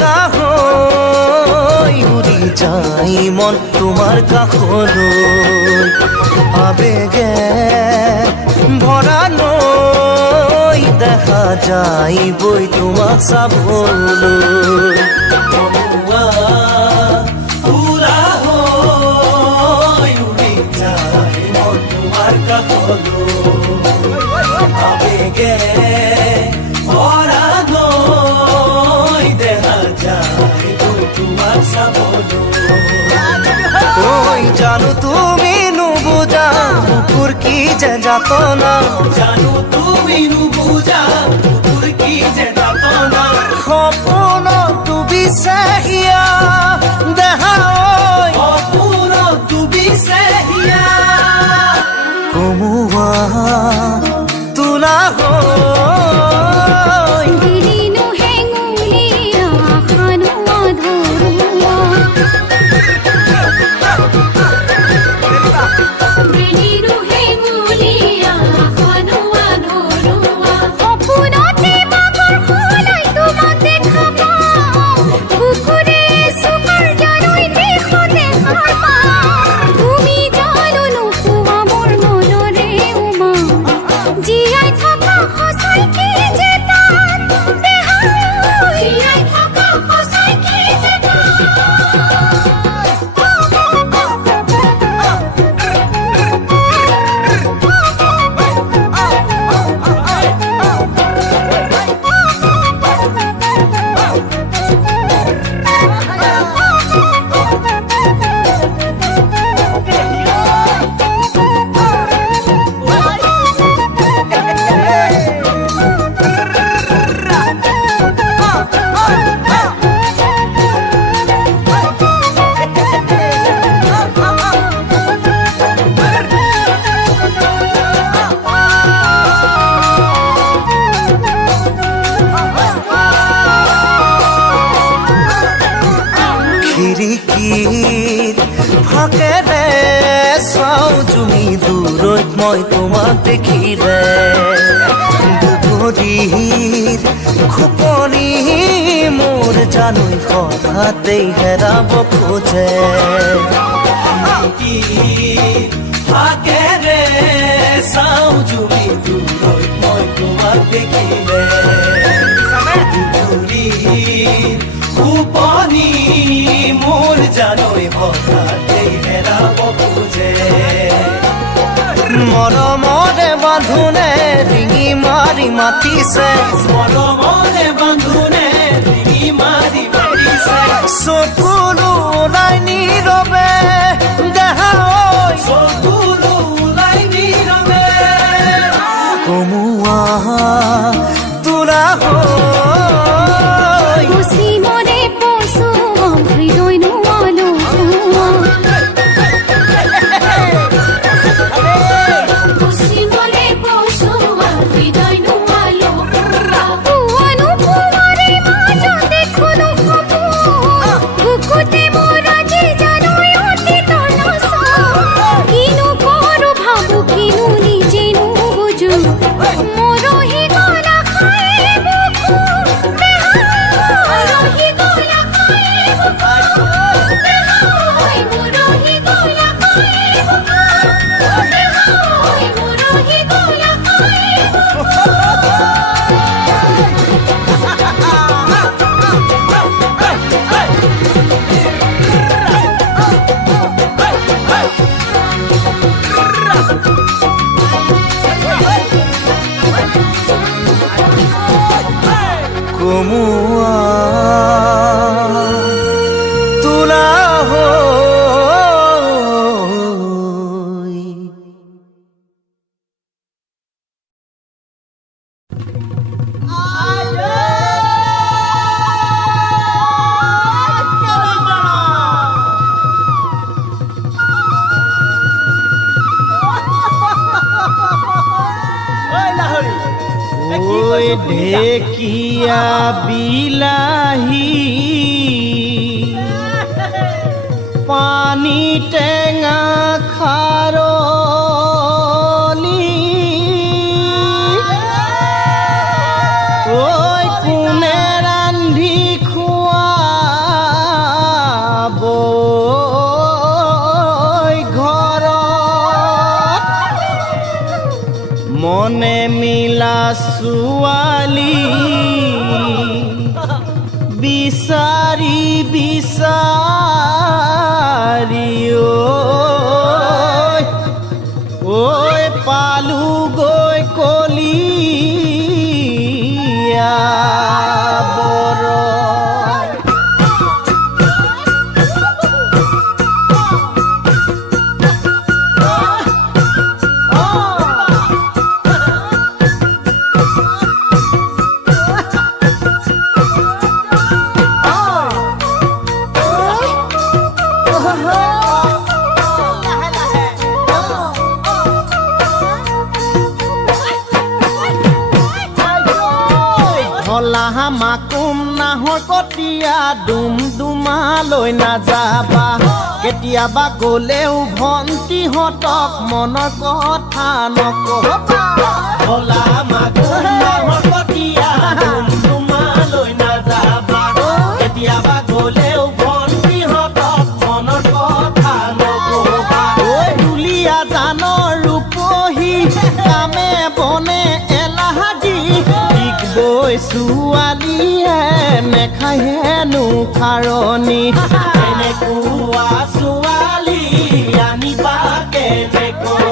তুলা হৈ উৰি যাই মন তোমাৰ কাষলৈ আবেগে ভৰা নৈ দেখা যাইবই তোমাক চাবলৈ তুলা হৈ উৰি যাই মন তোমাৰ কাষলৈ আবেগে ভৰা নৈ দেখা যাইবই তোমাক চাবলৈ জানো তুমি নুবুজা বুকুৰ কি যে যাতনা জানো তুমি নুবুজা বুকুৰ কি যে যাতনা সপোন তুমি সেহিয়া দেহা সপোন তুমি সেহিয়া কমুৱা তুলা হৈ দিলিনো হেঙুলিয়া খানুৱা ধৰুৱা দিলিনো হেঙুলিয়া খানুৱা ধৰুৱা সপোনতে মাকৰ খোলাই তোমাক দেখা পাওঁ বুকুৰে চুকাৰ জানৈ দেখোতে সাৰ পাওঁ তুমি জানো নোপোৱা মোৰ মনৰে উমা জীয়াই থকা সঁচাইকে যে তাত দেহা জীয়াই থকা সঁচাইকে যে খিৰিকীৰ ফাকেৰে চাওঁ জুমি দূৰৈত মই তোমাক দেখিলে দুবৰিৰ খোপনি মোৰ জানৈ হঠাতেই হেৰাব খোজে ফাকেৰে চাওঁ জুমি দূৰৈত মই তোমাক দেখিলে দুবৰিৰ খোপনি মোৰ জানৈ হঠাতেই হেৰাব খোজে মৰমৰে বান্ধোনে ৰিঙি মাৰি মাতিছে মৰমৰে বান্ধোনে ৰিঙি মাৰি মাতিছে চকুলো ওলাই নীৰৱে দেহা চকুলো ওলাই নীৰৱে কমুৱা তুলা হৈ পশ্চিমৰে পচুৱা হৃদয় নোৱালো পশ্চিমৰে পচুৱা হৃদয় নোৱালো পুৱানো পুৱাৰে মাজত দেখোনো সপোন বুকুতে মোৰ আজি জানৈ অতীত নচোন কিনো কৰো ভাবো কিনো নিজে নুবুজো মৰহি গলা খাই বুকু মৰহি গলা খাই বুকু মৰহি গলা খাই বুকু মৰহি গলা খাই কমুৱা তুলা হৈ ঢেকিয়া বিলাহী পানী টেঙা খাৰলি ঐ কোনে ৰান্ধি খুৱাই মনে মিলা ছোৱালী বিচাৰি বিচাৰি ঐ পালো গৈ কলিয়া বৰ মাকুম নাহৰ কটীয়া ডুম ডুমালৈ নাযাবা কেতিয়াবা গলেও ভন্টিহঁতক মনৰ কথা নকবা হলা মাকুম নাহৰ কটীয়া ডুম ডুমালৈ নাযাবা কেতিয়াবা গলেও ভন্টিহঁতক মনৰ কথা নকবা ঐ দুলীয়া জানৰ ৰূপহী কামে বনে এলাহাজি বৈ ছোৱালীয়ে নেখায় হেনো খাৰণী এনেকুৱা ছোৱালী আনিবা কেনে কৰি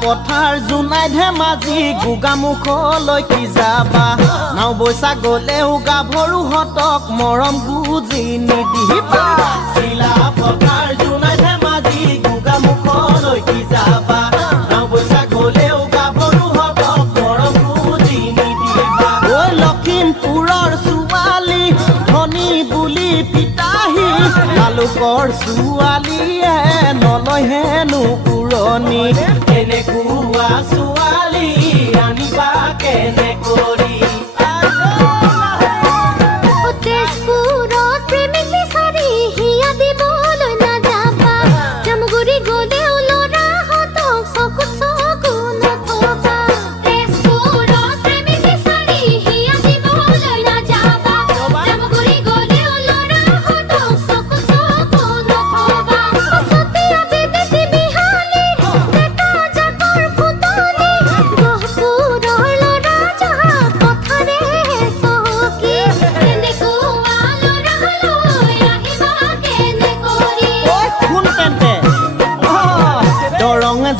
পথাৰ জোনাই ধেমাজি গোগামুখলৈ কি যাবা নাও বৈচা গলেও গাভৰুহঁতক মৰম বুজি নিদিবা চিলা পথাৰ জোনাই ধেমাজি গোগামুখলৈ কি যাবা নাও বৈচা গলেও গাভৰুহঁতক মৰম বুজি নিদিবা ঐ লখিমপুৰৰ ছোৱালী ধনী বুলি পিতাহী লালুকৰ ছোৱালীয়ে নলয় হেনো পুৰণি এনেকুৱা ছোৱালী আনিবা কেনে কৰি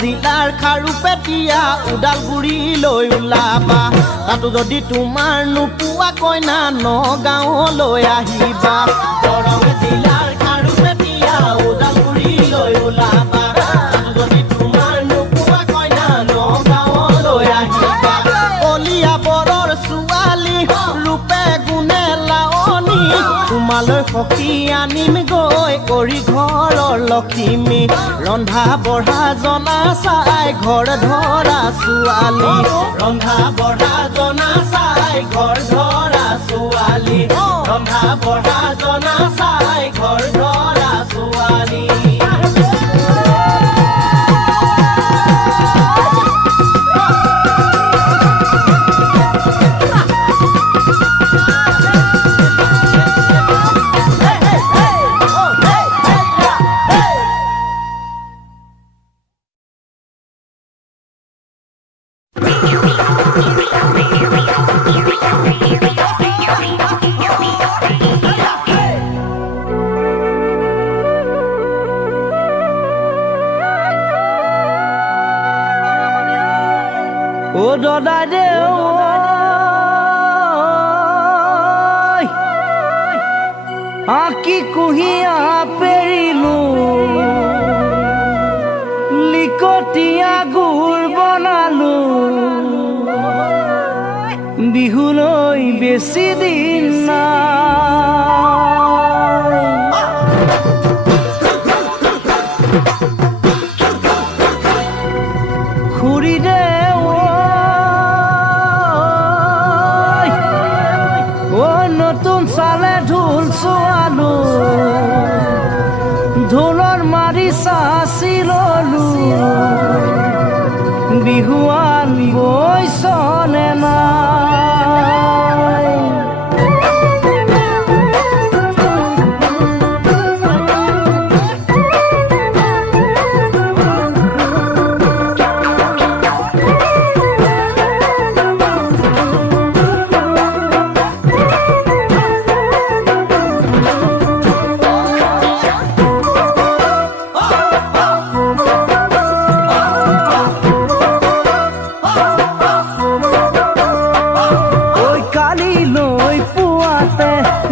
জিলাৰ খাৰুপেটীয়া ওদালগুৰিলৈ ওলাবা তাতো যদি তোমাৰ নোপোৱা কইনা নগাঁৱলৈ আহিবা দৰং জিলাৰ খাৰুপেটীয়া ওদালগুৰিলৈ ওলাবা তাতো যদি তোমাৰ নোপোৱা কইনা নগাঁৱলৈ আহিবা কলিয়া বৰৰ ছোৱালী ৰূপে গুণে লাৱনী তোমালৈ সখী আনিম গৈ কৰি ঘৰৰ লখিমী ৰন্ধা বঢ়া জনা চাই ঘৰ ধৰা ছোৱালী ৰন্ধা বঢ়া জনা চাই ঘৰ ধৰা ছোৱালী ৰন্ধা বঢ়া জনা চাই ঘৰ ধৰা ছোৱালী কি কুহিয়া পেৰিলো লিকটীয়া গুৰ বনালো বিহুলৈ বেছি দিন নাই খুৰীৰে নতুন চালে ঢোল চোৱালো ঢোলৰ মাৰি চাচি ললো বিহুৱান গৈছনে নাই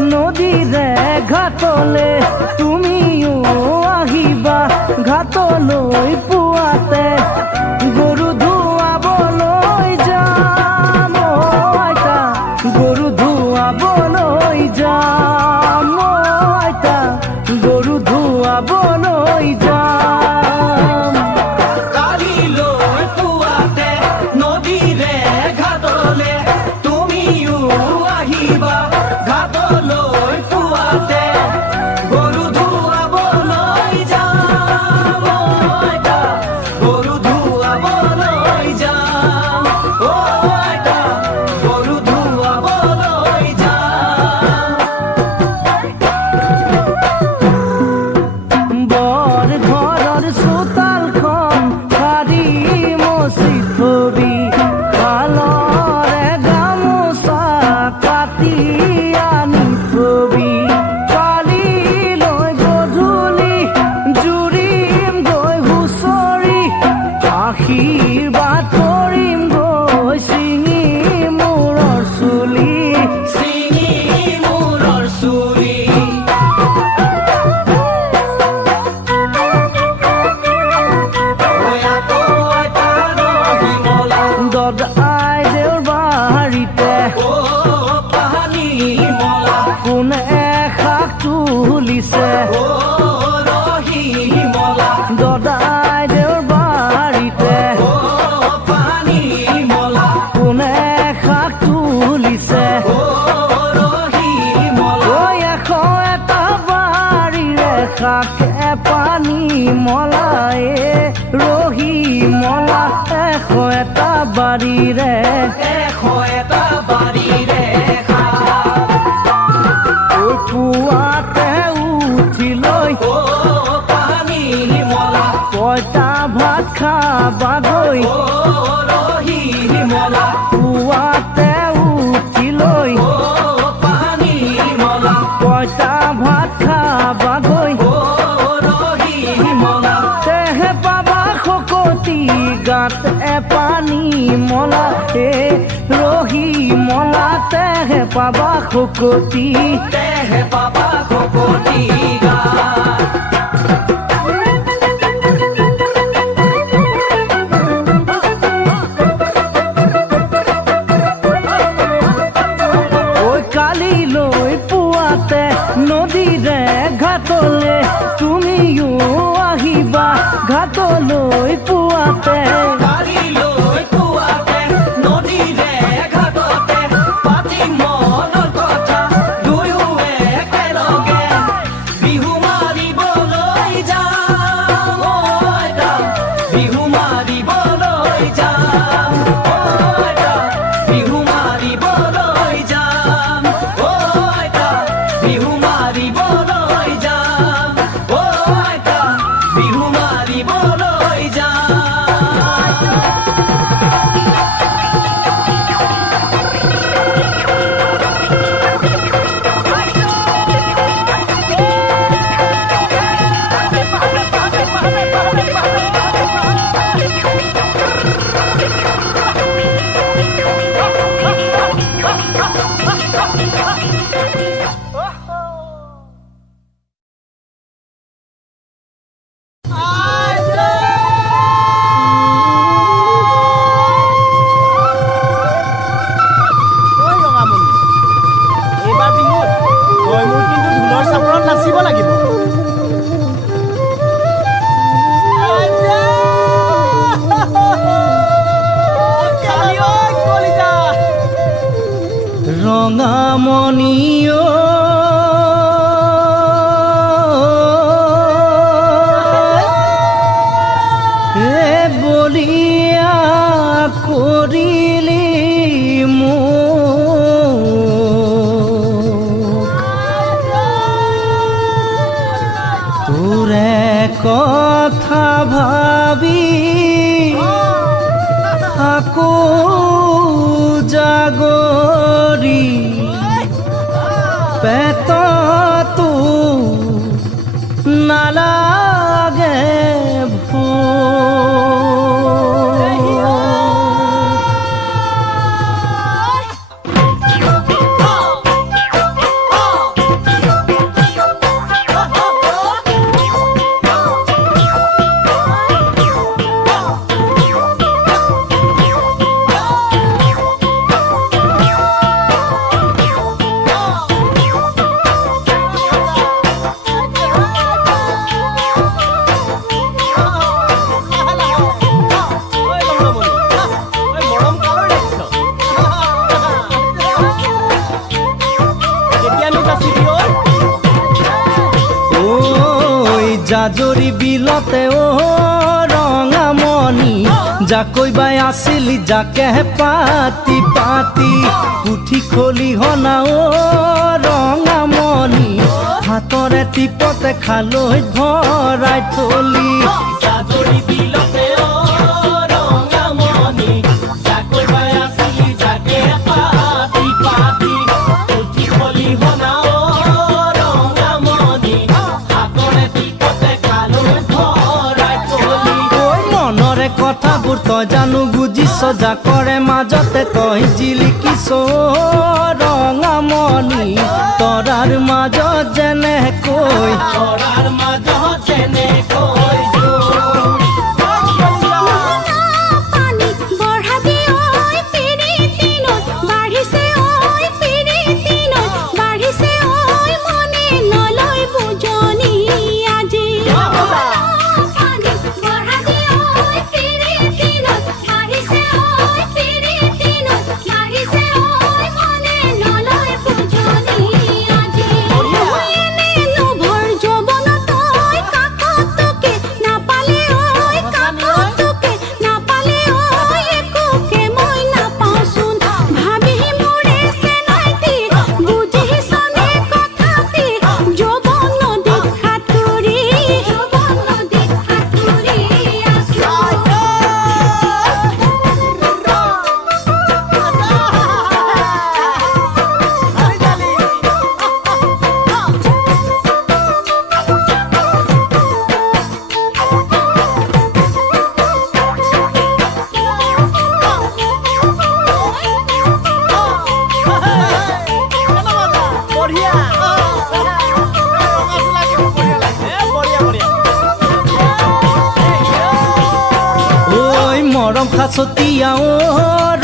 নদীৰে ঘাটলে তুমিও আহিবা ঘাটলৈ পুৱাতে গৰু ধুৱাবলৈ যাম আইতা গৰু ধুৱাবলৈ যাম আইতা গৰু ধুৱাবলৈ যাম কালিলৈ পুৱাতে নদীৰে ঘাটলে তুমিও আহিবা ঘাটলৈ পুৱাতে গৰু ধুৱাবলৈ যাম আইতা গৰু ধুৱাবলৈ যাম আইতা গৰু ধুৱাবলৈ যাম বৰ ঘৰৰ চোতালখন সাৰি মচি থবি খালৰে গামোচা কাটি আনি থবি কালিলৈ গধূলি জুৰিম গৈ হুঁচৰি আশীৰ্বাদ কৰিম গৈ ছিঙি মূৰৰ চুলি দদাই দেউৰ বাৰীতে কোনে শাক তুলিছে দদাই দেউৰ বাৰীতে কোনে শাক তুলিছে এশ এটা বাৰীৰে শাক পানী মলায়ে ৰহি মলা এশ এটা বাৰীৰে পুৱাতে উঠি লৈ পইতা ভাত খাবাগৈ পুৱাতে উঠি লৈ পইতা ভাত খাবাগৈ তেহে পাবা শকতি গাত পানী মলা ৰহি মলা তেহে পাবা শকতি কালিলৈ পুৱাতে নদীৰে ঘাটলে তুমিও আহিবা ঘাটলৈ পুৱাতে মণিও এ বলিয়া কৰিলি মোক তোৰে কথা ভাবি আকৌ জাগৰি পেটতো নালাগে জাজৰি বিলতে অ ৰঙামণি যাকৈ বাই আছিলি যাকে পাতি পাতি পুঠি খলিহনা অ ৰঙামণি হাতৰে টিপতে খালৈ ভৰাই থলি জাজৰি বিলতে অ ৰঙামণি যাকৈ বাই আছিলি যাকে পাতি পাতি পুঠি খলিহনা অ ৰঙামণি হাতৰে টিপতে খালৈ ভৰাই থলি ঐ মনৰে কথাবোৰ তই জানো বুজিছ জাকৰে মাজতে তই জিলিকিছ ৰঙামণি তৰাৰ মাজত যেনেকৈ তৰাৰ মাজত যেনেকৈ পানী বঢ়াবি ঐ পিৰিতিনত বাঢ়িছে ঐ পিৰিতিনত বাঢ়িছে ঐ মনে নলয় বুজনি আজি পানী বঢ়াবি ঐ পিৰিতিনত বাঢ়িছে ঐ পিৰিতিনত বাঢ়িছে ঐ মনে নলয় বুজনি আজি এনে লোভৰ যৌৱনত ঐ কাকতকে নাপালে ঐ কাকতকে নাপালে ঐ একোকে মই নাপাওঁচোন ভাবি মোৰে চেনাইতি বুজিছনে কথাটি যৌৱন নদীত সাঁতুৰি আছো ঐ মৰম খাচতীয়া অ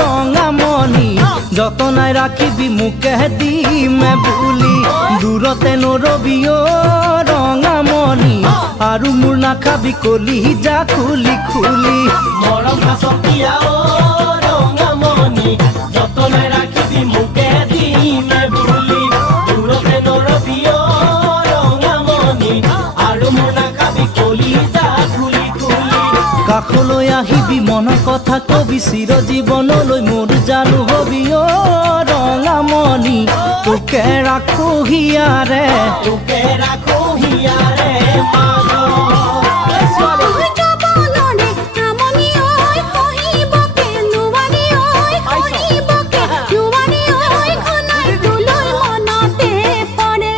ৰঙামণি যতনাই ৰাখিবি মোকে দিমে বুলি দূৰতে নৰবি অ ৰঙামণি আৰু মোৰ নাখাবি কলি যা খুলি খুলি মৰম খাচতীয়া অ ৰঙামণি যতনাই ৰাখিবি মোকে দিমে বুলি দূৰতে নৰবি অ ৰঙামণি আৰু মোৰ নাখাবি কলি যা খুলি খুলি কাষলৈ আহিবি মনৰ কথা কবি চিৰ জীৱনলৈ মোৰ জানো হবি অ ৰঙামণি তোকে ৰাখো হিয়াৰে তোকে ৰাখো হিয়াৰে মাজত যৌৱনৰে আমনি ঐ সহিবকে নোৱাৰি ঐ সহিবকে নোৱাৰি ঐ ঘনাই তোলৈ মনতে পৰে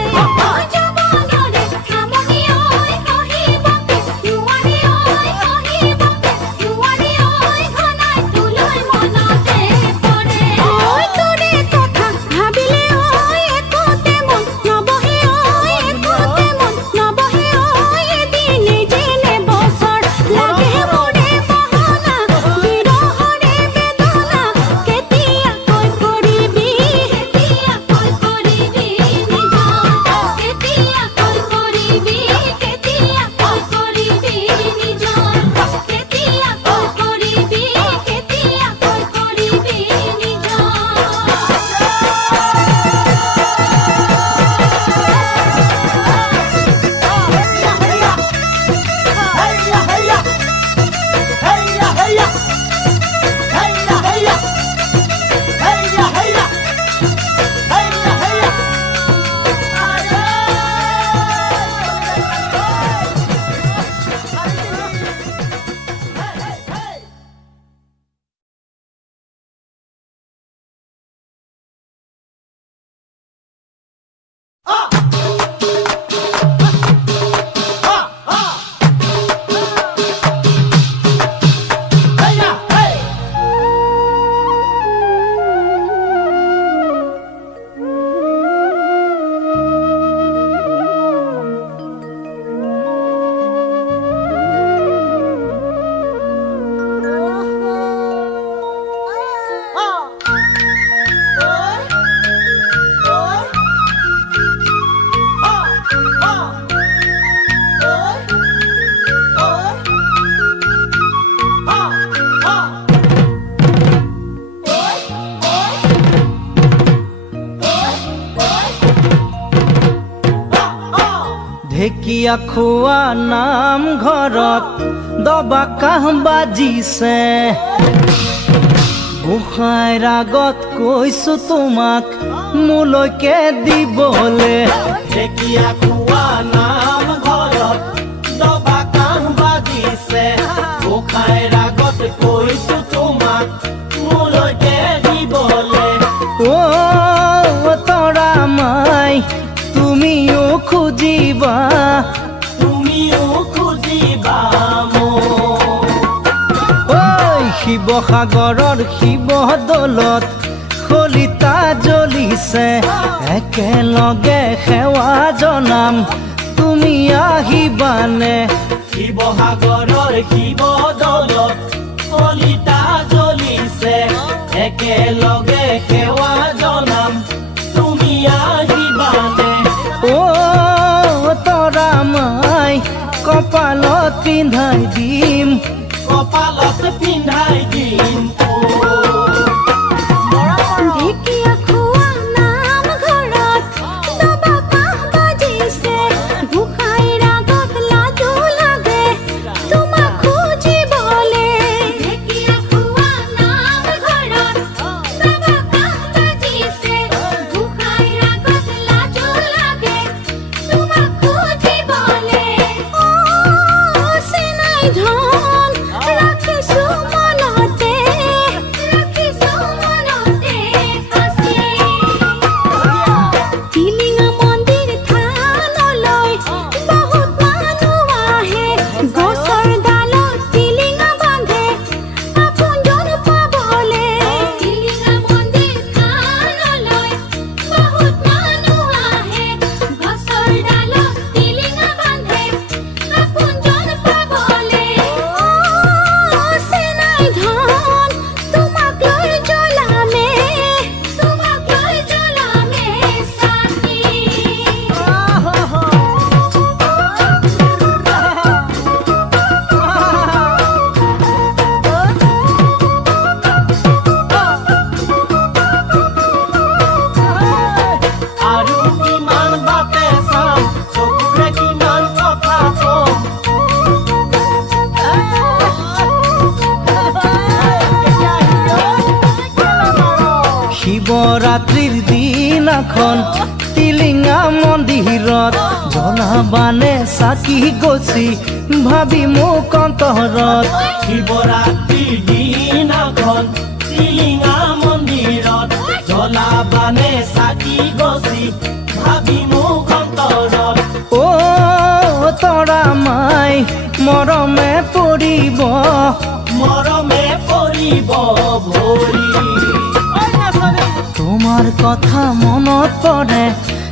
যৌৱনৰে আমনি ঐ সহিবকে নোৱাৰি ঐ সহিবকে নোৱাৰি ঐ ঘনাই তোলৈ মনতে পৰে ঐ তোৰে কথা ভাবিলে ঐ একোতে মন নবহে ঐ একোতে মন নবহে ঢেকীয়া খোৱা নামঘৰত দবা কাহ বাজিছে গোসাঁইৰ আগত কৈছো তোমাক মোলৈকে দিবলে ঢেকীয়া খোৱা নামঘৰত দবা কাহ বাজিছে গোসাঁইৰ আগত কৈছো তোমাক মোলৈকে দিবলে অ' তৰা মাই তুমিও খুজিবা তুমিও খুজিবা মোক ঐ শিৱসাগৰৰ শিৱদৌলত শলিতা জ্বলিছে একেলগে সেৱা জনাম তুমি আহিবানে শিৱসাগৰৰ শিৱদৌলত শলিতা জ্বলিছে একেলগে সেৱা জনাম তুমি আহিবানে অ' তৰা মাই কপালত পিন্ধাই দিম কপালত পিন্ধাই দিম ঢেকীয়া খোৱা নামঘৰত দবা কাহ বাজিছে গোসাঁইৰ আগত লাজু লাগে তোমাক খুজিবলে ঢেকীয়া খোৱা নামঘৰত দবা কাহ বাজিছে গোসাঁইৰ আগত লাজু লাগে তোমাক খুজিবলে চেনাই ধন ৰাখিছো মনতে সাঁচি টিলিঙা মন্দিৰ থানলৈ বহুত মানুহ আহে গছৰ ডালত টিলিঙা বান্ধে আপোনজন পাবলে টিলিঙা মন্দিৰ থানলৈ বহুত মানুহ আহে গছৰ ডালত টিলিঙা বান্ধে আপোনজন পাবলে চেনাই ধন তোমাক লৈ জ্বলামে চাকি আৰু কিমান বাটে চাম চকুৰে কিমান কথা কম শিৱৰাত্ৰিৰ দিনাখন টিলিঙা মন্দিৰত জ্বলাবানে চাকি গছি ভাবি মোক অন্তৰত শিৱৰাত্ৰিৰ দিনাখন টিলিঙা মন্দিৰত জ্বলাবানে চাকি গছি ভাবি মোক অন্তৰত অ' তৰা মাই মৰমে পৰিব মৰমে পৰিব ভৰি তোমাৰ কথা মনত পৰে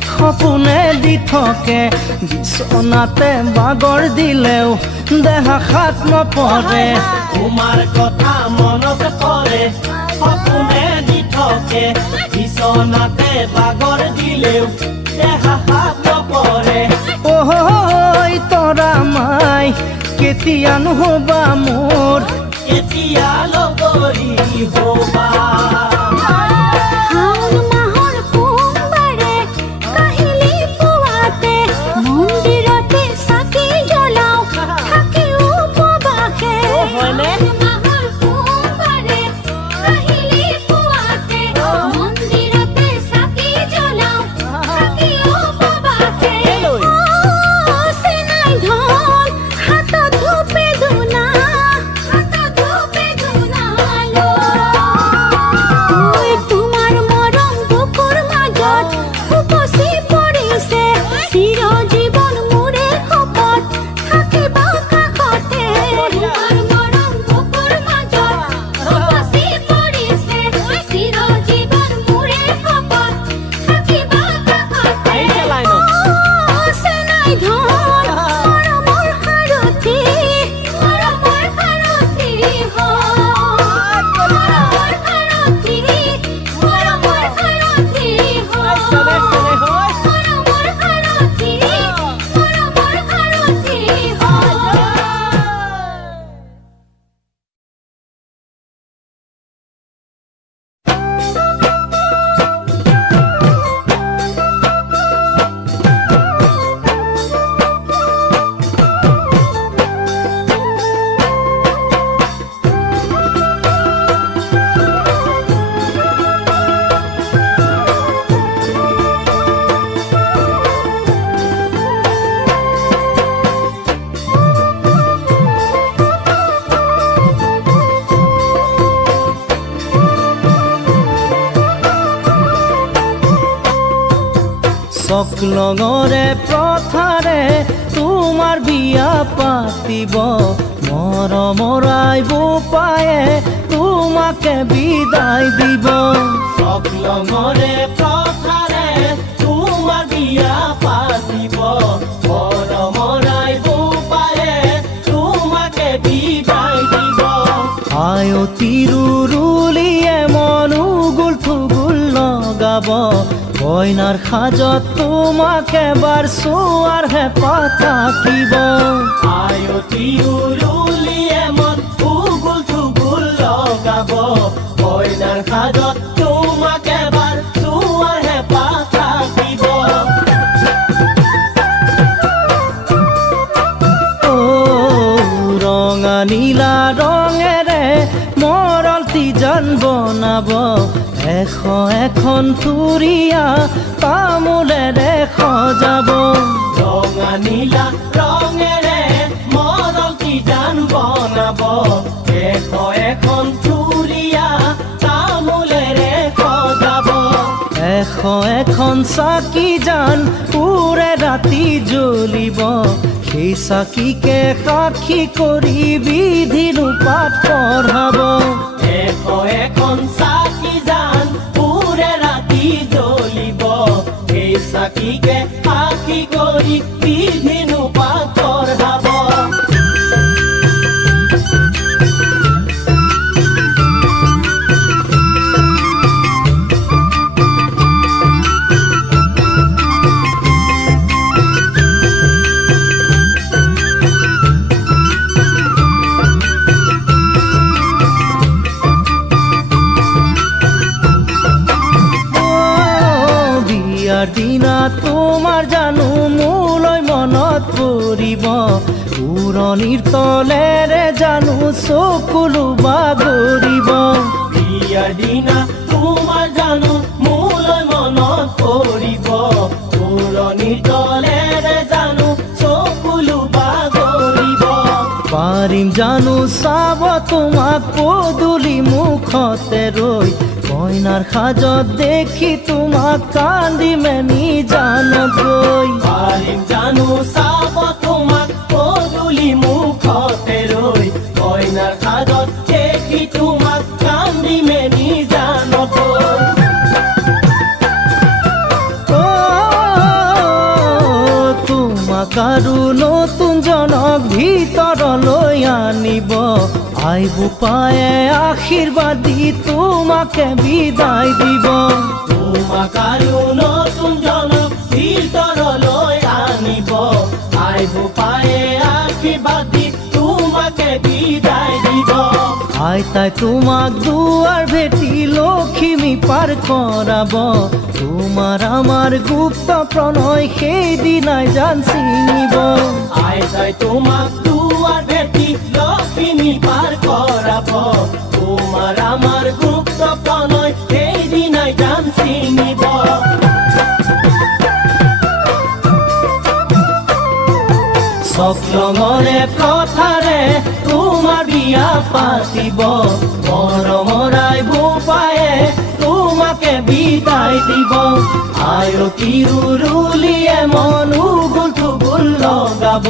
সপোনে দি থাকে বিচনাতে বাগৰ দিলেও দেহা হাত নপৰে তোমাৰ কথা মনত পৰে সপোনে দি থাকে বিচনাতে বাগৰ দিলেও দেহা হাত নপৰে ঐ তৰা মাই কেতিয়া নহবা মোৰ এতিয়া লগৰী হবা শাওণ মাহৰ সোমবাৰে কাহিলি পুৱাতে মন্দিৰতে চাকি জ্বলাও থাকি উপবাসে শাওণ মাহৰ সোমবাৰে কাহিলি পুৱাতে মন্দিৰতে চাকি জ্বলাও থাকি উপবাসে চেনাই ধন হাতত ধূপে ধূনা লৈ চকলঙৰে প্ৰথাৰে তোমাৰ বিয়া পাতিব মৰমৰাই বোপায়ে তোমাকে বিদায় দিব চকলঙৰে প্ৰথাৰে তোমাৰ বিয়া পাতিব মৰমৰাই বোপায়ে তোমাকে বিদায় দিব আয়তিৰুলিয়ে মনুগুল থুগুল লগাব কইনাৰ সাজত তোমাক এবাৰ চোৱাৰ হেঁপাহ থাকিব আয়তিৰুলিয়ে মন উগুল থুগুল লগাব কইনাৰ সাজত তোমাক এবাৰ চোৱাৰ হেঁপাহ থাকিব ও ৰঙা নীলা ৰঙেৰে মৰল তিজান বনাব এখন থুৰীয়া তামোলেৰে সজাব ৰঙা নীলা ৰঙেৰে মৰল তিজান বনাব এখন থুৰীয়া তামোলেৰে সজাব এখন চাকি জান পুৰে ৰাতি জ্বলিব সেই চাকিকে সাক্ষী কৰি বিধিৰ পাঠ পঢ়াব এখন চাকি জান পুৰে ৰাতি জ্বলিব সেই চাকিকে সাক্ষী কৰি বিধিনো পাঠ পঢ়াব দিনা তোমাৰ জানো মোলৈ মনত পৰিব পুৰণিৰ তলেৰে জানো চকুলো বাগৰিব বিয়াৰ দিনা তোমাৰ জানো মোলৈ মনত পৰিব পুৰণিৰ তলেৰে জানো চকুলো বাগৰিব পাৰিম জানো চাব তোমাক পদূলি মুখতে ৰৈ কইনাৰ সাজত দেখি তোমাক কান্দি মেনি জানত গৈ পাৰিম জানো চাব তোমাক পদূলি মুখতে ৰৈ কইনাৰ সাজত দেখি তোমাক কান্দি মেনি জানত তোমাক আৰু নতুন জনক ভিতৰলৈ আনিব আই বোপায়ে আশীৰ্বাদ দি তোমাকে বিদায় দিব তোমাক আৰু নতুন জনক ভিতৰলৈ আনিব আই বোপায়ে আশীৰ্বাদ দি তোমাকে বিদায় দিব আইতাই তোমাক দুৱাৰ ভেটি লখিমী পাৰ কৰাব তোমাৰ আমাৰ গুপ্ত প্ৰণয় সেইদিনাই জান ছিঙিব আইতাই তোমাক দুৱাৰ ভেটি লখিমী পাৰ কৰাব তোমাৰ আমাৰ গুপ্ত প্ৰণয় সেইদিনাই জান ছিঙিব চকলঙৰে প্ৰথাৰে তোমাৰ বিয়া পাতিব মৰমৰাই বোপায়ে তোমাকে বিদায় দিব আয়তিৰুলিয়ে মনুগুল থুগুল লগাব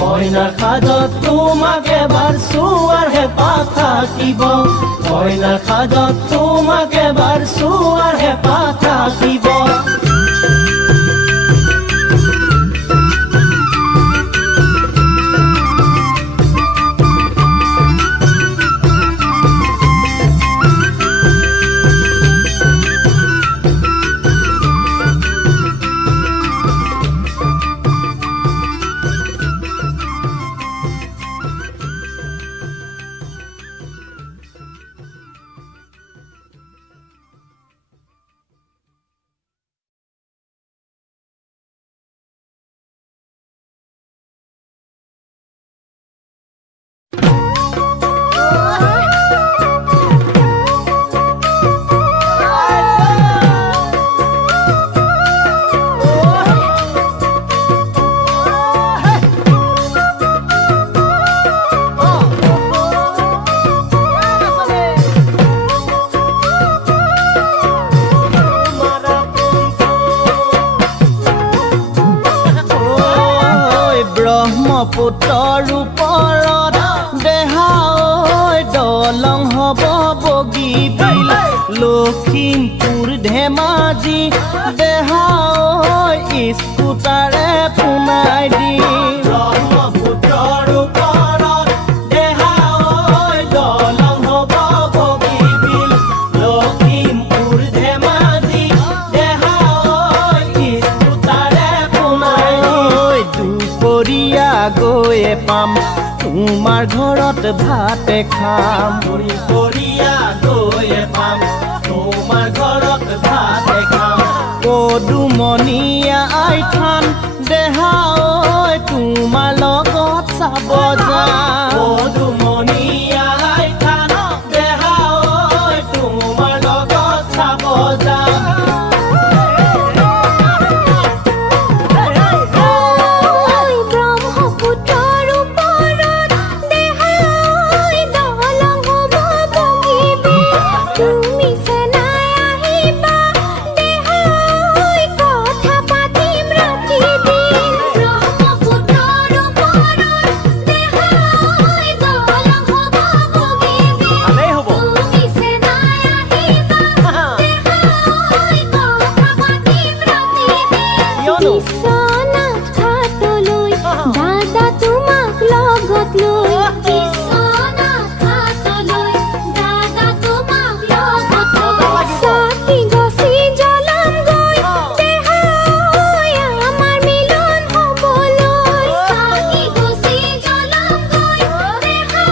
কইনাৰ সাজত তোমাক এবাৰ চোৱাৰ হেঁপাহ থাকিব কইনাৰ সাজত তোমাক এবাৰ চোৱাৰ হেঁপাহ থাকিব ব্ৰহ্মপুত্ৰৰ ওপৰত দেহা ঐ দলং হ'ব বগীবিল লখিমপুৰ ধেমাজি দেহা ঐ স্কুটাৰে পোনাই দিম ব্ৰহ্মপুত্ৰৰ ওপৰত দেহা ঐ দলং হ'ব বগীবিল লখিমপুৰ ধেমাজি দেহা ঐ স্কুটাৰে পোনাই ঐ দুপৰীয়া গৈয়ে পাম তোমাৰ ঘৰত ভাতে খাম দুপৰীয়া গৈয়ে পাম তোমাৰ ঘৰত ভাতে খাম পদুমণিয়া আইথান দেহা ঐ তোমাৰ লগত চাব যাম পদুমণিয়া আইথান দেহা ঐ তোমাৰ লগত চাব যাম ঐ ব্ৰহ্মপুত্ৰৰ ওপৰত দেহা ঐ দলং হ'ব বগীবিল তুমি চেনাই আহিবা দেহা ঐ কথা পাতিম ৰাতি দিন ব্ৰহ্মপুত্ৰৰ ওপৰত দেহা ঐ দলং হ'ব বগীবিল ভালেই হ'ব তুমি চেনাই আহিবা দেহা ঐ কথা পাতিম ৰাতি কিয়নো? দিন বিশ্বনাথ ঘাটলৈ দাদা তোমাক লগত লৈ বিশ্বনাথ ঘাটলৈ দাদা তোমাক লগত লৈ চাকি গছি জ্বলামগৈ দেহা ঐ আমাৰ মিলন হ'বলৈ চাকি গছি জ্বলামগৈ দেহা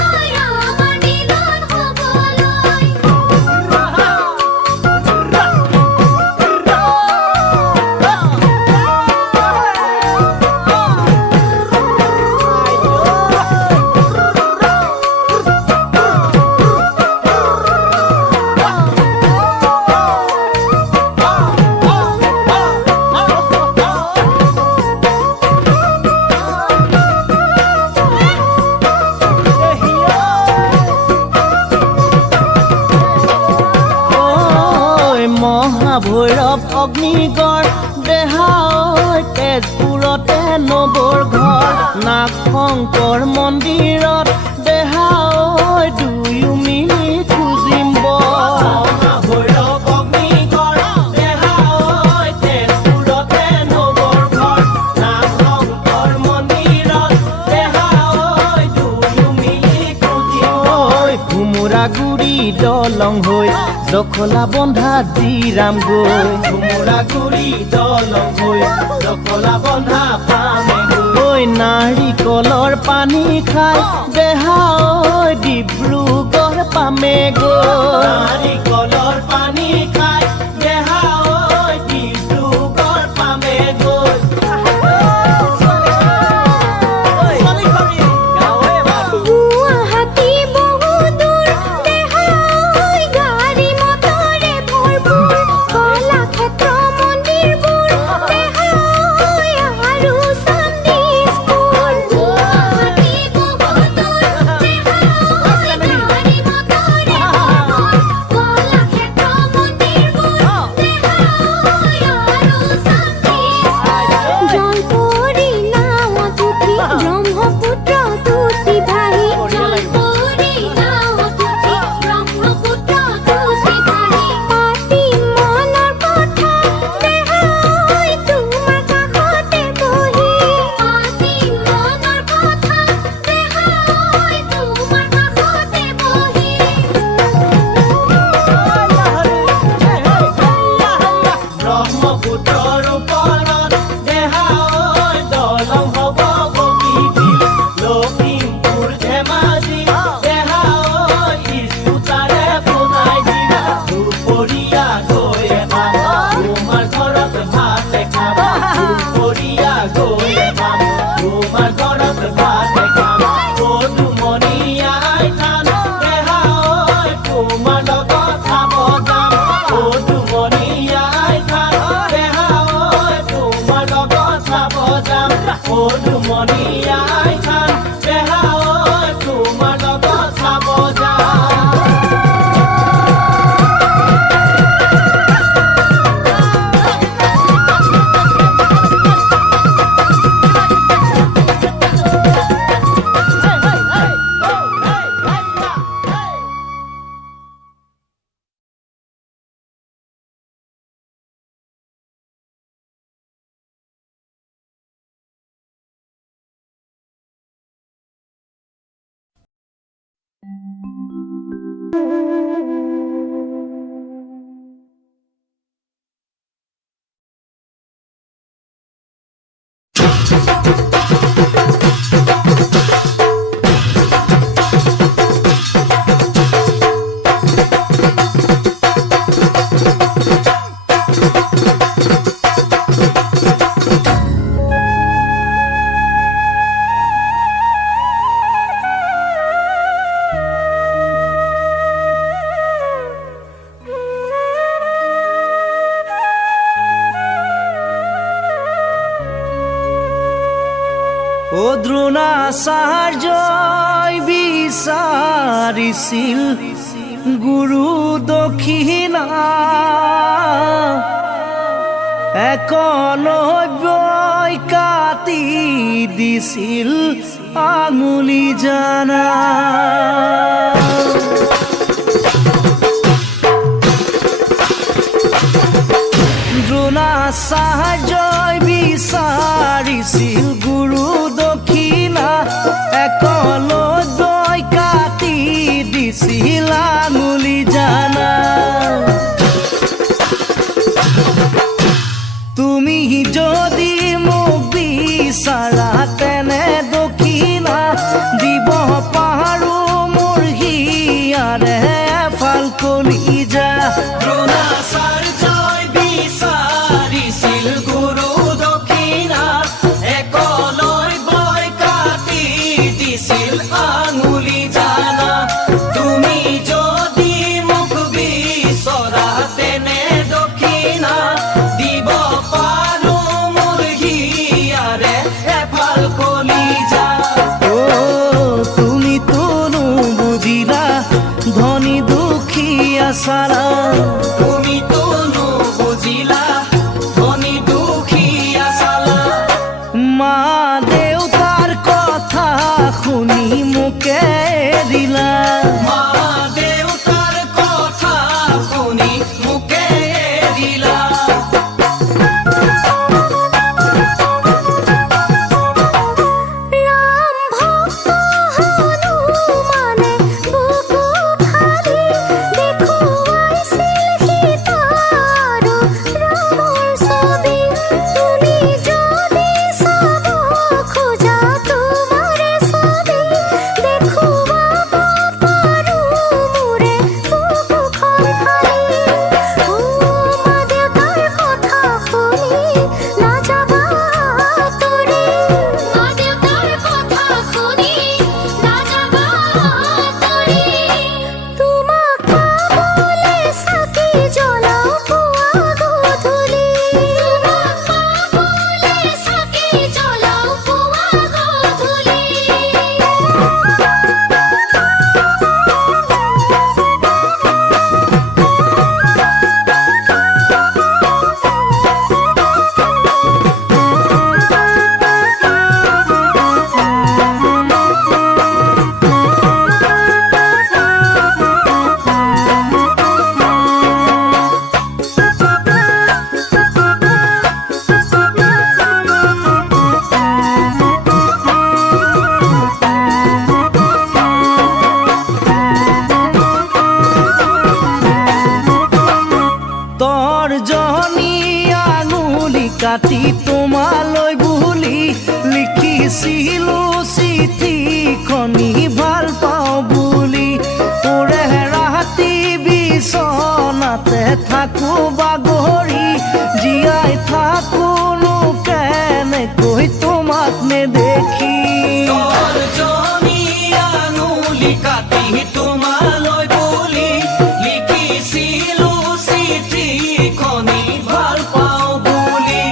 ঐ আমাৰ মিলন হ'বলৈ ঐ মহাভৈৰৱ অগ্নিগড় দেহা ঐ তেজপুৰতে নবৰ ঘৰ নাগ শংকৰ মন্দিৰত দেহা ঐ দুয়ো মিলি খুজিম বৰ মহাভৈৰৱ অগ্নিগড় দেহা ঐ তেজপুৰতে নবৰ ঘৰ নাগ শংকৰ মন্দিৰত দেহা ঐ দুয়ো মিলি খুজিম ঐ কোমোৰাগুৰি দলং হৈ জখলা বন্ধা জিৰাম গৈ কোমোৰাগুৰি দলং হৈ জখলা বন্ধা পামে ঐ নাৰিকলৰ পানী খাই দেহা ঐ ডিব্ৰুগড় পামে গৈ নাৰিকলৰ পানী খাই দেহা ঐ ডিব্ৰুগড় পামে গৈ গুৱাহাটী বহু দূৰ দেহা ঐ গাড়ী মটৰে ভৰপূৰ কলাক্ষেত্ৰ মন্দিৰবোৰ দেহা ঐ আৰু চণ্ডীপুৰ গুৱাহাটী বহু দূৰ দেহা ঐ গাড়ী মটৰে ভৰপূৰ কলাক্ষেত্ৰ মন্দিৰবোৰ দেহা ঐ আৰু চণ্ডীপুৰ জলপৰী নাৱত উঠি ব্ৰহ্মপুত্ৰ দুটি ভাহি জলপৰী নাৱত উঠি ব্ৰহ্মপুত্ৰ দুটি ভাহি পাতিম মনৰ কথা দেহা ঐ তোমাৰ কাষতে বহি পাতিম মনৰ কথা দেহা ঐ তোমাৰ কাষতে বহি ব্ৰহ্মপুত্ৰৰ ওপৰত দেহা ঐ দলং হ'ব বগীবিল লখিমপুৰ ধেমাজি দেহা ঐ স্কুটাৰে পোনাই দিম দুপৰীয়া গৈয়ে পাম তোমাৰ ঘৰত ভাতে খাম দুপৰীয়া গৈয়ে পাম তোমাৰ ঘৰত ভাতে খাম পদুমণিয়া আইথান দেহা ঐ তোমাৰ লগত চাব যাম পদুমণিয়া আইথান দেহা ঐ তোমাৰ লগত চাব যাম পদুমণিয়া আইথান দেহা ঐ তোমাৰ লগত চাব যাম ও দ্ৰোণাচাৰ্যই বিচাৰিছিল গুৰু দক্ষিণা একলব্যই কাটি দিছিল আঙুলি জানা দ্ৰোণাচাৰ্যই বিচাৰিছিল গুৰু দক্ষিণা একলব্যই কাটি দিছিল আঙুলি জানা তুমি যদি মোক বিচাৰা তেনে দক্ষিণা দিব পাৰো মোৰ হিয়াৰে এফাল কলিজা দ্ৰোণাচাৰ্যই বিচাৰিছিল গুৰু দক্ষিণা একলব্যই কাটি দিছিল আঙুলি জানা তুমি যদি মোক বিচৰা তেনে দক্ষিণা দিব পাৰো মোৰ হিয়াৰে এফাল কলিজা ও তুমি তোনো বুজিলা ধনী দুখীয়া সাৰা তুমি তোনো বুজিলা ধনী দুখীয়া চালা মা দেউতাৰ কথা শুনি মোকে দিলা মা দেউতাৰ কথা শুনি মোকে এৰিলা ৰাম ভক্ত হনুমানে বুকু ফালি দেখুৱাইছিল সীতা আৰু ৰামৰ ছবি তুমি যদি চাব খোজা তোমাৰে ছবি দেখুৱাব পাৰো মোৰে বুকুখন ফালি মা দেউতাৰ কথা শুনি নাযাবা আঁতৰি মা দেউতাৰ কথা শুনি নাযাবা আঁতৰি তোমাক পাবলে চাকি জ্বলাও পুৱা গধূলি তোমাক পাবলে চাকি জ্বলাও পুৱা গধূলি তৰ্জনী আঙুলি কাটি তোমালৈ বুলি লিখিছিলো চিঠিখনি ভাল পাওঁ বুলি ওৰে ৰাতি বিচনাতে থাকো বাগৰি জীয়াই থাকোনো কেনেকৈ তোমাক নেদেখি তৰ্জনী আঙুলি কাটি তোমালৈ বুলি লিখিছিলো চিঠিখনি ভাল পাওঁ বুলি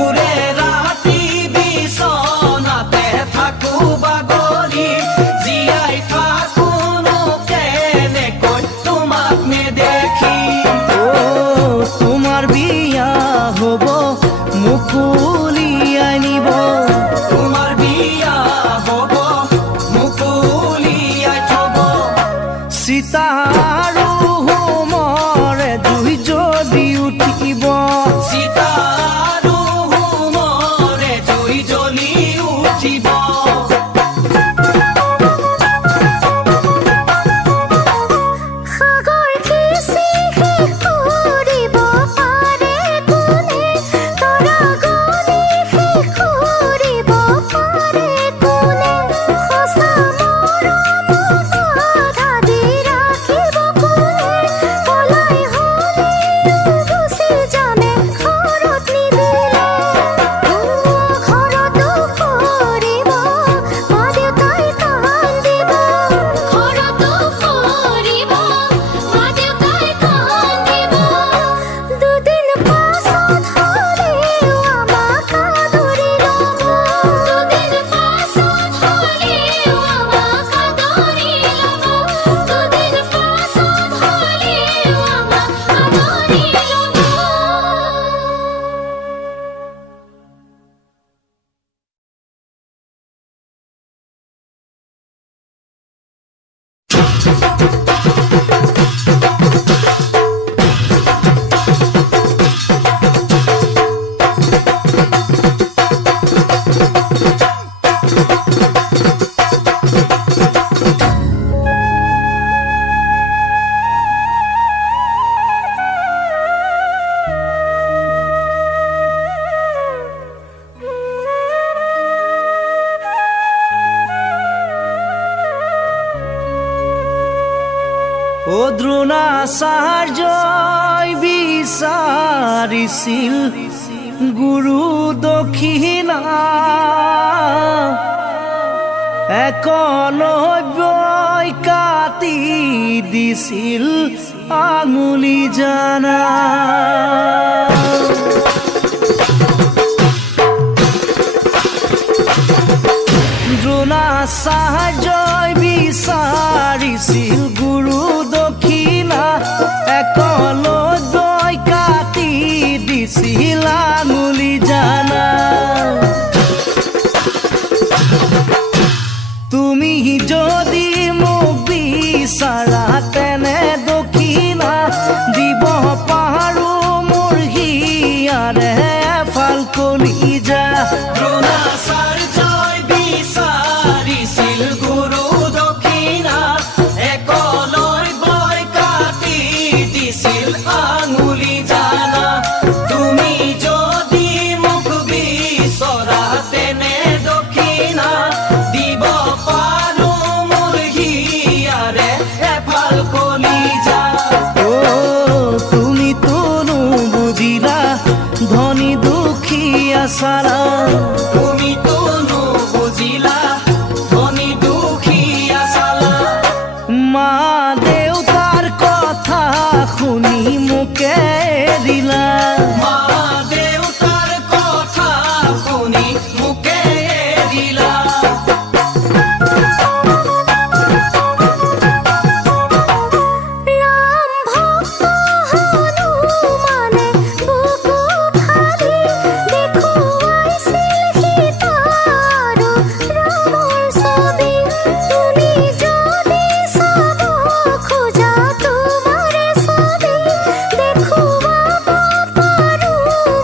উৰে ৰাতি বিচনাতে থাকো বাগৰি জীয়াই থাকোনো কেনেকৈ তোমাক নেদেখি ও তোমাৰ বিয়া হ'ব ও দ্ৰোণাচাৰ্যই বিচাৰিছিল গুৰু দক্ষিণা একলব্যই কাটি দিছিল আঙুলি জানা দ্ৰোণাচাৰ্যই বিচাৰিছিল গুৰু দক্ষিণা একলব্যই কাটি দিছিল আঙুলি জানা তুমি যদি মোক বিচাৰা তেনে দক্ষিণা দিব পাৰো মোৰ হিয়াৰে এফাল কলিজা দ্ৰোণাচাৰ্যই বিচাৰিছিল গুৰু দক্ষিণা একলব্যই কাটি দিছিল আঙুলি জানা তুমি যদি মোক বিচৰা তেনে দক্ষিণা দিব পাৰো মোৰ হিয়াৰে এফাল কলিজা ও তুমি তোনো বুজিলা ধনী দুখীয়া সাৰা তুমিতো নুবুজিলা ধনী দুখীয়া চালা মা দেউতাৰ কথা শুনি মোকে দিলা মা দেউতাৰ কথা শুনি মোকে এৰিলা ৰাম ভক্ত হনুমানে বুকু ফালি দেখুৱাইছিল সীতাৰো ৰামৰ ছবি তুমি যদি চাব খোজা তোমাৰে ছবি দেখুৱাব পাৰো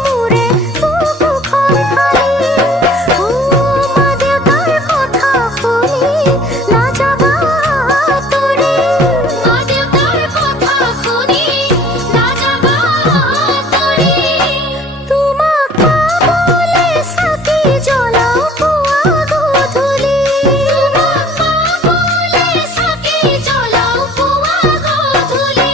মোৰে বুকুখন ফালি ও মা দেউতাৰ কথা শুনি নাযাবা তৰি মা দেউতাৰ কথা শুনি নাযাবা তৰি তোমাক পাবলে চাকি জ্বলাও পুৱা গধূলি তোমাক পাবলে চাকি জ্বলাও পুৱা গধূলি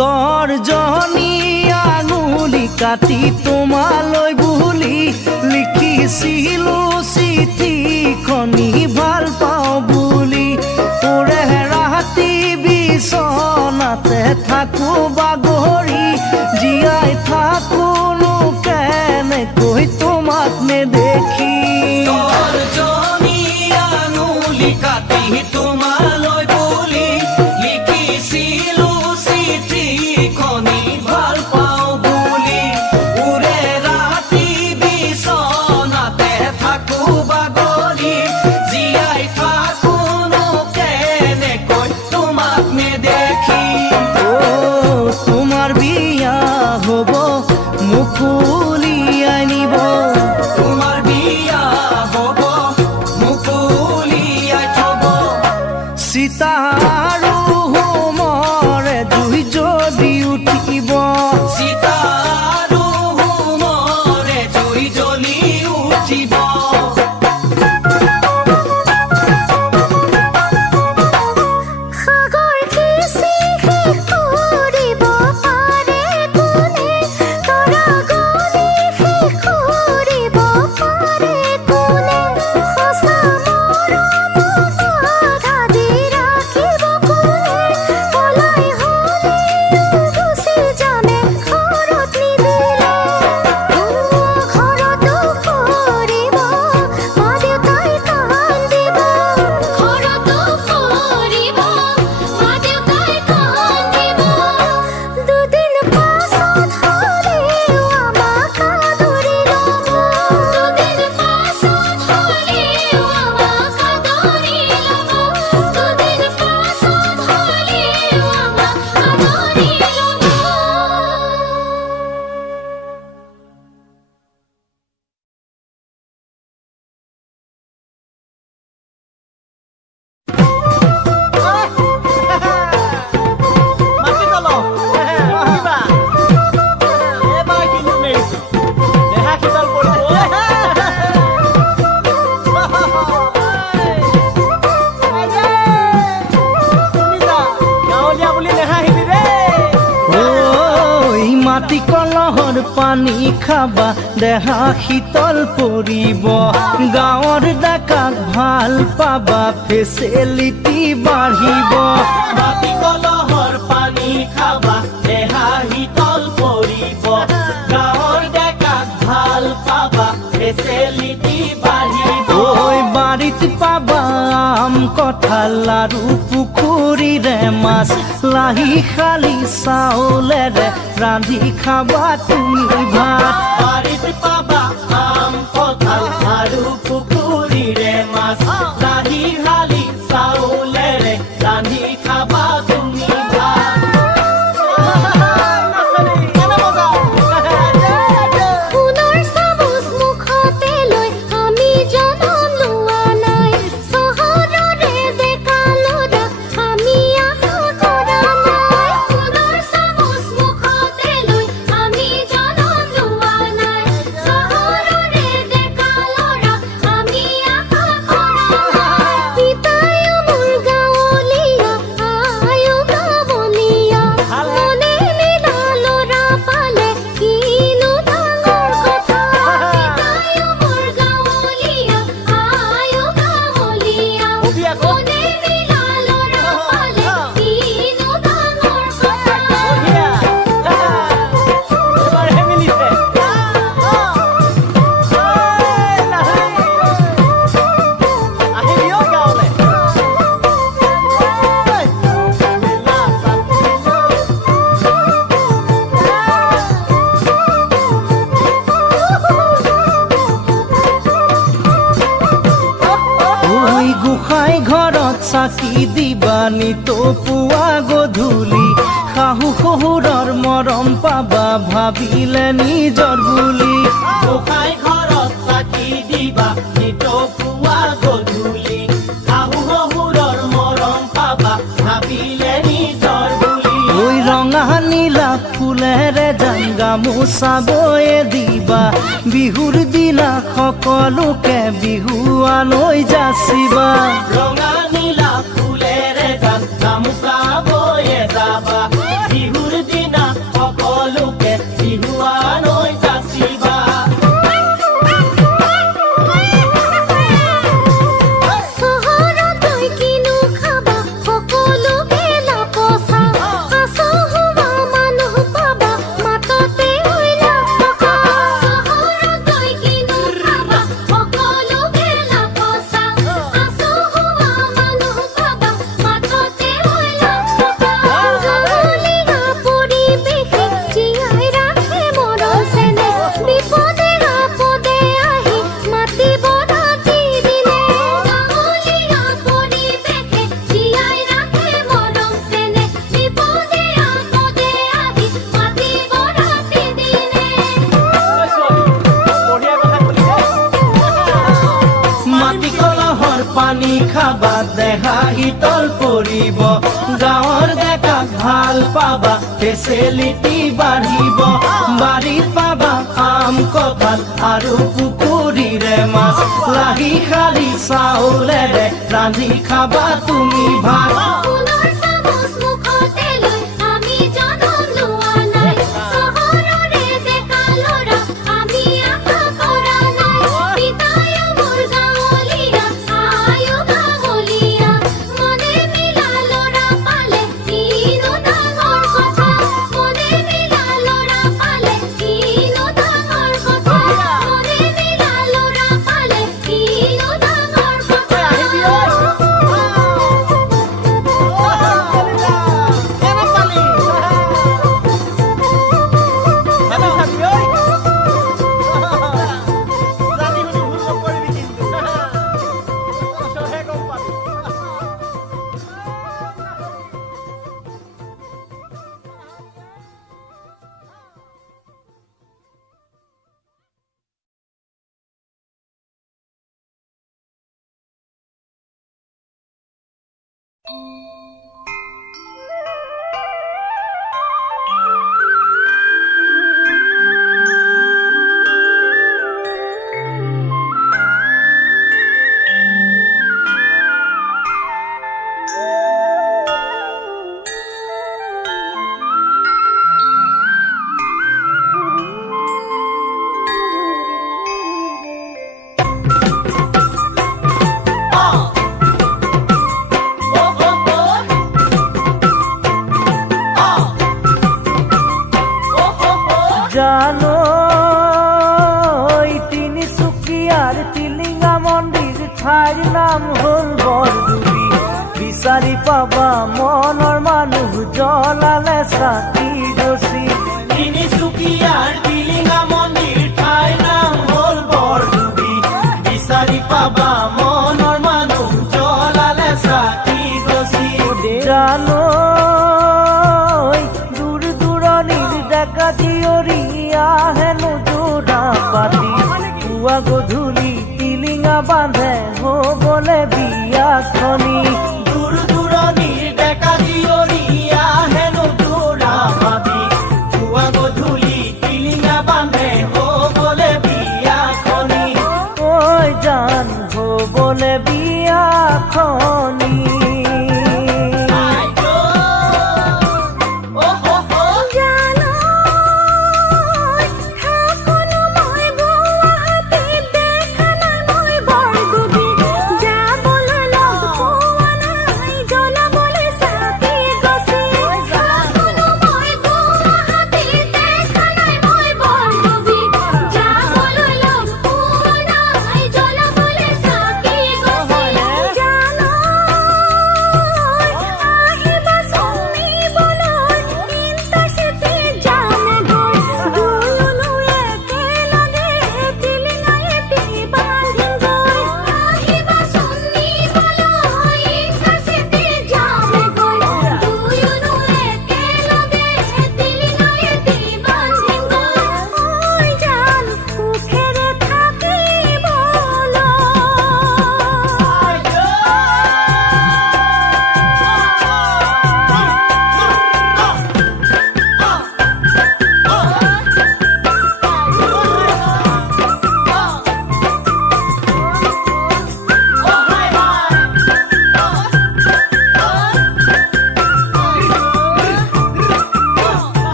তৰ্জনী আঙুলি কাটি তোমালৈ বুলি লিখিছিলো চিঠিখনি ভাল পাওঁ বুলি ওৰে ৰাতি বিচনাতে থাকো বাগৰি জীয়াই থাকোনো কেনেকৈ তোমাক নেদেখি তৰ্জনী আঙুলি কাটি তোমালৈ বুলি লিখিছিলো চিঠিখনি ভাল পাওঁ বুলি উৰে ৰাতি বিচনাতে থাকো বাগৰি জীয়াই থাকোনো কেনেকৈ তোমাক নেদেখি ও পানী খাবা দেহা শীতল পৰিব গাঁৱৰ ডেকাক ভাল পাবা ফেচিলিটি বাঢ়িব মাটি কলহৰ পানী খাবা দেহা শীতল পৰিব গাঁৱৰ ডেকাক ভাল পাবা ফেচিলিটি বাঢ়িব ঐ বাৰীত পাবা আম কঁঠাল আৰু পুখুৰীৰে মাছ লাহি শালি চাউলেৰে ৰান্ধি খাবা তুমি ভাত বাৰীত পাবা আম কঁঠাল আৰু পুখুৰীৰে মাছ লাহি শালি চাউলেৰে ৰান্ধি খাবা তুমি ভাত সোণৰ চামুচ মুখতে লৈ আমি জনম লোৱা নাই চহৰৰে ডেকা ল'ৰা আমি আশা কৰা নাই সোণৰ চামুচ মুখতে লৈ আমি জনম লোৱা নাই চহৰৰে ডেকা ল'ৰা আমি আশা কৰা নাই পিতায়ো মোৰ গাঁৱলীয়া আয়ো গাঁৱলীয়া মনে মিলা ল'ৰা পালে কিনো ডাঙৰ কথা পিতায়ো মোৰ গাঁৱলীয়া আয়ো গাঁৱলীয়া মনে মিলা ল'ৰা পালে কিনো ডাঙৰ কথা এবাৰহে মিলিছে আহিবিও গাঁৱলে ঐ গোসাঁই ঘৰত চাকি দিবা নিতো পুৱা গধূলি শাহু শহুৰৰ মৰম পাবা ভাবিলে নিজৰ বুলি গোসাঁই ঘৰত চাকি দিবা নিতো পুৱা গধূলি শাহু শহুৰৰ মৰম পাবা ভাবিলে নিজৰ বুলি ঐ ৰঙা নীলা ফুলেৰে যান গামোচা বয়ে দিবা বিহুৰ দিনা সকলোকে বিহুৱান হৈ যাচিবা ৰঙা নীলা ফুলেৰে যান গামোচা বয়ে যাবা বিহুৰ দিনা সকলোকে বিহুৱান হৈ যাচিবা চহৰত গৈ কিনো খাবা সকলো গেলা পচা আছো হোৱা মানুহ পাবা মাততে হৈলা টকা চহৰত গৈ কিনো খাবা সকলো গেলা পচা আছো হোৱা মানুহ পাবা মাততে হৈলা টকা গাঁৱলীয়া পৰিৱেশে জীয়াই ৰাখে মৰম চেনেহ বিপদে আপদে আহি মাতিব ৰাতি দিনে গাঁৱলীয়া পৰিৱেশে জীয়াই ৰাখে মৰম চেনেহ বিপদে আপদে আহি মাতিব ৰাতি দিনে বঢ়িয়া কথা কলি মাটি কলহৰ পানী খাবা দেহা শীতল পৰিব গাঁৱৰ ডেকাক ভাল পাবা ফেচিলিটি বাঢ়িব বাৰীত পাবা আম কঁঠাল আৰু পুখুৰীৰে মাছ লাহি শালি চাউলেৰে ৰান্ধি খাবা তুমি ভাত সোণৰ চামুচ মুখতে লৈ আমি জনম লোৱা নাই চহৰৰে ডেকা ল'ৰা আমি আশা কৰা নাই পিতায়ো মোৰ গাঁৱলীয়া আয়ো গাঁৱলীয়া মনে মিলা ল'ৰা পালে কিনো ডাঙৰ কথা মনে মিলা ল'ৰা পালে কিনো ডাঙৰ কথা মনে মিলা ল'ৰা পালে কিনো ডাঙৰ কথা জানো তিনিচুকীয়াৰ টিলিঙা মন্দিৰ ঠাইৰ নাম হ'ল বৰডুবি বিচাৰি পাবা মনৰ মানুহ জ্বলালে চাকি গছি তিনিচুকীয়াৰ টিলিঙা মন্দিৰ ঠাইৰ নাম হ'ল বৰডুবি বিচাৰি পাবা মনৰ মানুহ জ্বলালে চাকি গছি জানো দূৰ দূৰণিৰ ডেকা জীয়ৰী আহেনো যোৰা পাতি পুৱা গধূলি টিলিঙা বান্ধে হ'বলে বিয়াখনি দূৰ দূৰণিৰ ডেকা জীয়ৰী আহেনো যোৰা পাতি পুৱা গধূলি টিলিঙা বান্ধে হ'বলে বিয়াখনি ঐ জান হ'বলে বিয়াখনি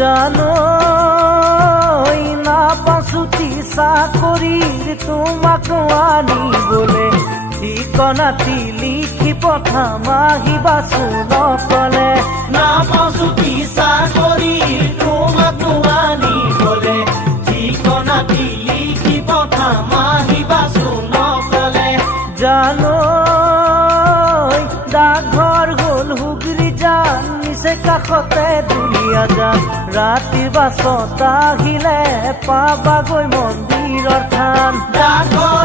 জানো নাপাছুটি চাকৰিৰ তোমাক আনিবলে ঠিকনাটি লিখি পঠাম আহিবাচোন অকলে নাপাছুটি চাকৰিৰ তোমাক আনিবলে ঠিকনাটি লিখি পঠাম আহিবাচোন অকলে জানো ডাকঘৰ হ'ল হুগৰি যান নিচে কাষতে দুলীয়া যান ৰাতিৰ বাছত আহিলে পাবাগৈ মন্দিৰৰ থান ডাকঘৰ